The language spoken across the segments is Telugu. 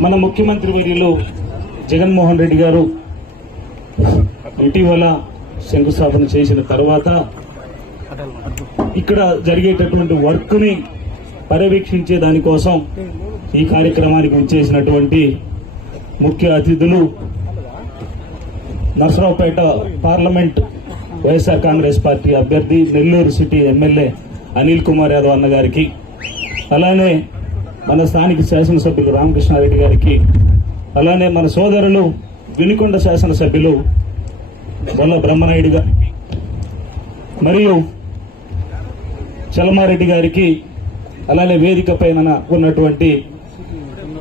మన ముఖ్యమంత్రి వర్యులు జగన్మోహన్ రెడ్డి గారు ఇటీవల శంకుస్థాపన చేసిన తర్వాత ఇక్కడ జరిగేటటువంటి వర్క్ ని పర్యవేక్షించే దానికోసం ఈ కార్యక్రమానికి విచ్చేసినటువంటి ముఖ్య అతిథులు నర్సరావుపేట పార్లమెంట్ వైఎస్ఆర్ కాంగ్రెస్ పార్టీ అభ్యర్థి నెల్లూరు సిటీ ఎమ్మెల్యే అనిల్ కుమార్ యాదవ్ అన్న గారికి, అలానే మన స్థానిక శాసనసభ్యులు రామకృష్ణారెడ్డి గారికి, అలానే మన సోదరులు వినుకొండ శాసనసభ్యులు బొల్ల బ్రహ్మనాయుడు గారికి మరియు చలమారెడ్డి గారికి, అలానే వేదిక పైన ఉన్నటువంటి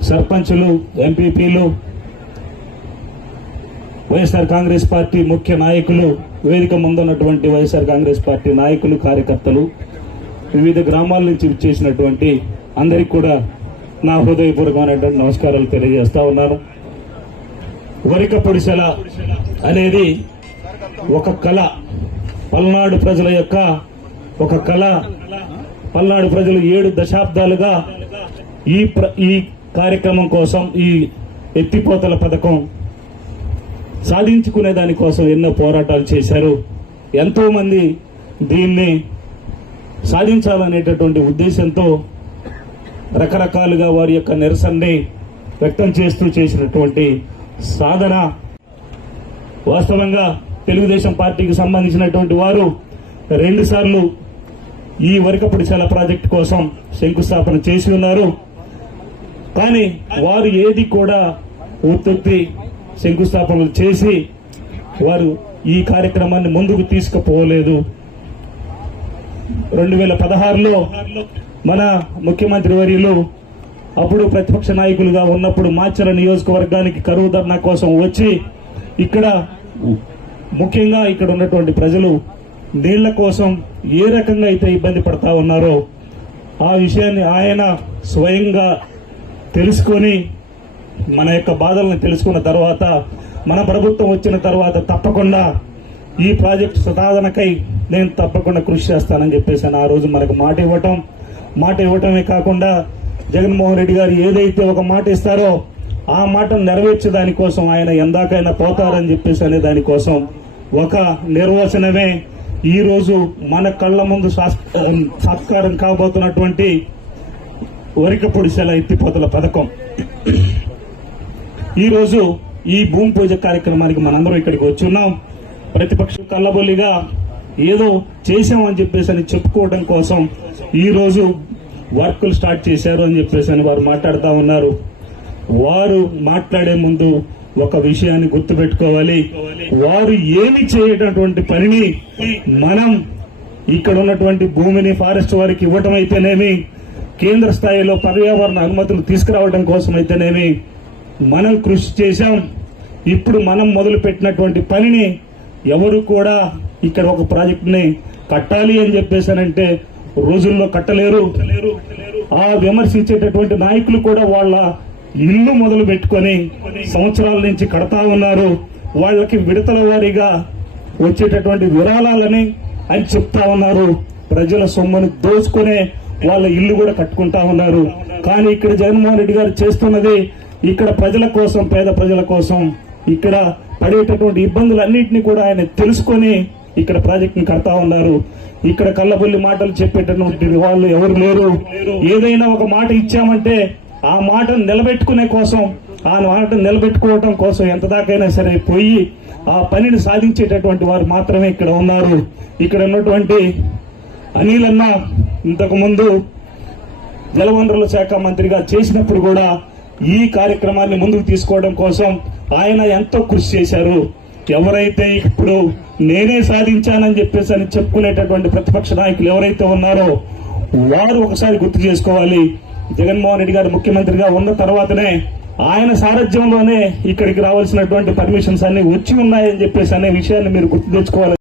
సర్పంచులు, ఎంపీపీలు, వైఎస్ఆర్ కాంగ్రెస్ పార్టీ ముఖ్య నాయకులు, వేదిక ముందున్నటువంటి వైఎస్ఆర్ కాంగ్రెస్ పార్టీ నాయకులు, కార్యకర్తలు, వివిధ గ్రామాల నుంచి చేసినటువంటి అందరికి కూడా నా హృదయపూర్వకమైనటువంటి నమస్కారాలు తెలియజేస్తా ఉన్నాను. వరికపొడిసెల అనేది ఒక కళ, పల్నాడు ప్రజల యొక్క ఒక కళ. పల్నాడు ప్రజలు 7 దశాబ్దాలుగా ఈ కార్యక్రమం కోసం, ఈ ఎత్తిపోతల పథకం సాధించుకునే దానికోసం ఎన్నో పోరాటాలు చేశారు. ఎంతో మంది దీన్ని సాధించాలనేటటువంటి ఉద్దేశంతో రకరకాలుగా వారి యొక్క నిరసనని వ్యక్తం చేస్తూ చేసినటువంటి సాధన. వాస్తవంగా తెలుగుదేశం పార్టీకి సంబంధించినటువంటి వారు 2 సార్లు ఈ వరికపొడిసెల ప్రాజెక్టు కోసం శంకుస్థాపన చేసి ఉన్నారు. కానీ వారు ఏది కూడా పూర్తి శంకుస్థాపనలు చేసి వారు ఈ కార్యక్రమాన్ని ముందుకు తీసుకుపోలేదు. 2016లో మన ముఖ్యమంత్రి వర్యులు అప్పుడు ప్రతిపక్ష నాయకులుగా ఉన్నప్పుడు మాచర్ల నియోజకవర్గానికి కరువు ధర్నా కోసం వచ్చి ఇక్కడ ముఖ్యంగా ఇక్కడ ఉన్నటువంటి ప్రజలు నీళ్ల కోసం ఏ రకంగా అయితే ఇబ్బంది పడతా ఉన్నారో ఆ విషయాన్ని ఆయన స్వయంగా తెలుసుకొని, మన యొక్క బాధలను తెలుసుకున్న తర్వాత, మన ప్రభుత్వం వచ్చిన తర్వాత తప్పకుండా ఈ ప్రాజెక్టు సాధనకై నేను తప్పకుండా కృషి చేస్తానని చెప్పేసి ఆ రోజు మనకు మాట ఇవ్వటమే కాకుండా జగన్మోహన్ రెడ్డి గారు ఏదైతే ఒక మాట ఇస్తారో ఆ మాటను నెరవేర్చే దానికోసం ఆయన ఎందాకైనా పోతారని చెప్పేసి అనే దానికోసం ఒక నిర్వచనమే ఈ రోజు మన కళ్ళ ముందు సాకారం కాబోతున్నటువంటి వరికపొడిసెల ఎత్తిపోతల పథకం. ఈ రోజు ఈ భూమి పూజ కార్యక్రమానికి మనందరం ఇక్కడికి వచ్చి ఉన్నాం. ప్రతిపక్షం కళ్ళబొల్లిగా ఏదో చేశామని చెప్పేసి చెప్పుకోవడం కోసం ఈ రోజు వర్కులు స్టార్ట్ చేశారు అని చెప్పేసి వారు మాట్లాడుతూ ఉన్నారు. వారు మాట్లాడే ముందు ఒక విషయాన్ని గుర్తుపెట్టుకోవాలి. వారు ఏమి చేయటటువంటి పనిని మనం ఇక్కడ ఉన్నటువంటి భూమిని ఫారెస్ట్ వారికి ఇవ్వటం అయితేనేమి, కేంద్ర స్థాయిలో పర్యావరణ అనుమతులు తీసుకురావడం కోసం అయితేనేమి మనం కృషి చేశాం. ఇప్పుడు మనం మొదలు పెట్టినటువంటి పనిని ఎవరు కూడా ఇక్కడ ఒక ప్రాజెక్టుని కట్టాలి అని చెప్పేసానంటే రోజుల్లో కట్టలేరు. ఆ విమర్శించేటటువంటి నాయకులు కూడా వాళ్ళ ఇల్లు మొదలు పెట్టుకొని సంవత్సరాల నుంచి కడతా ఉన్నారు. వాళ్ళకి విడతల వారీగా వచ్చేటటువంటి విరాళాలని అని చెప్తా ఉన్నారు. ప్రజల సొమ్ముని దోచుకునే వాళ్ళ ఇల్లు కూడా కట్టుకుంటా ఉన్నారు. కానీ ఇక్కడ జగన్మోహన్ రెడ్డి గారు చేస్తున్నది ఇక్కడ ప్రజల కోసం, పేద ప్రజల కోసం, ఇక్కడ పడేటటువంటి ఇబ్బందులన్నింటినీ కూడా ఆయన తెలుసుకొని ఇక్కడ ప్రాజెక్టుని కడతా ఉన్నారు. ఇక్కడ కళ్ళబొల్లి మాటలు చెప్పేటటువంటి వాళ్ళు ఎవరు లేరు. ఏదైనా ఒక మాట ఇచ్చామంటే ఆ మాటను నిలబెట్టుకునే కోసం, ఆ మాటను నిలబెట్టుకోవటం కోసం ఎంత దాకైనా సరే పోయి ఆ పనిని సాధించేటటువంటి వారు మాత్రమే ఇక్కడ ఉన్నారు. ఇక్కడ ఉన్నటువంటి అనిల్ అన్న ఇంతకు ముందు జలవనరుల శాఖ మంత్రిగా చేసినప్పుడు కూడా ఈ కార్యక్రమాన్ని ముందుకు తీసుకోవడం కోసం ఆయన ఎంతో కృషి చేశారు. ఎవరైతే ఇప్పుడు నేనే సాధించానని చెప్పేసి అని చెప్పుకునేటటువంటి ప్రతిపక్ష నాయకులు ఎవరైతే ఉన్నారో వారు ఒకసారి గుర్తు చేసుకోవాలి. జగన్మోహన్ రెడ్డి గారు ముఖ్యమంత్రిగా ఉన్న తర్వాతనే ఆయన సారథ్యంలోనే ఇక్కడికి రావాల్సినటువంటి పర్మిషన్స్ అన్ని వచ్చి ఉన్నాయని చెప్పేసి అనే విషయాన్ని మీరు గుర్తు తెచ్చుకోవాలి.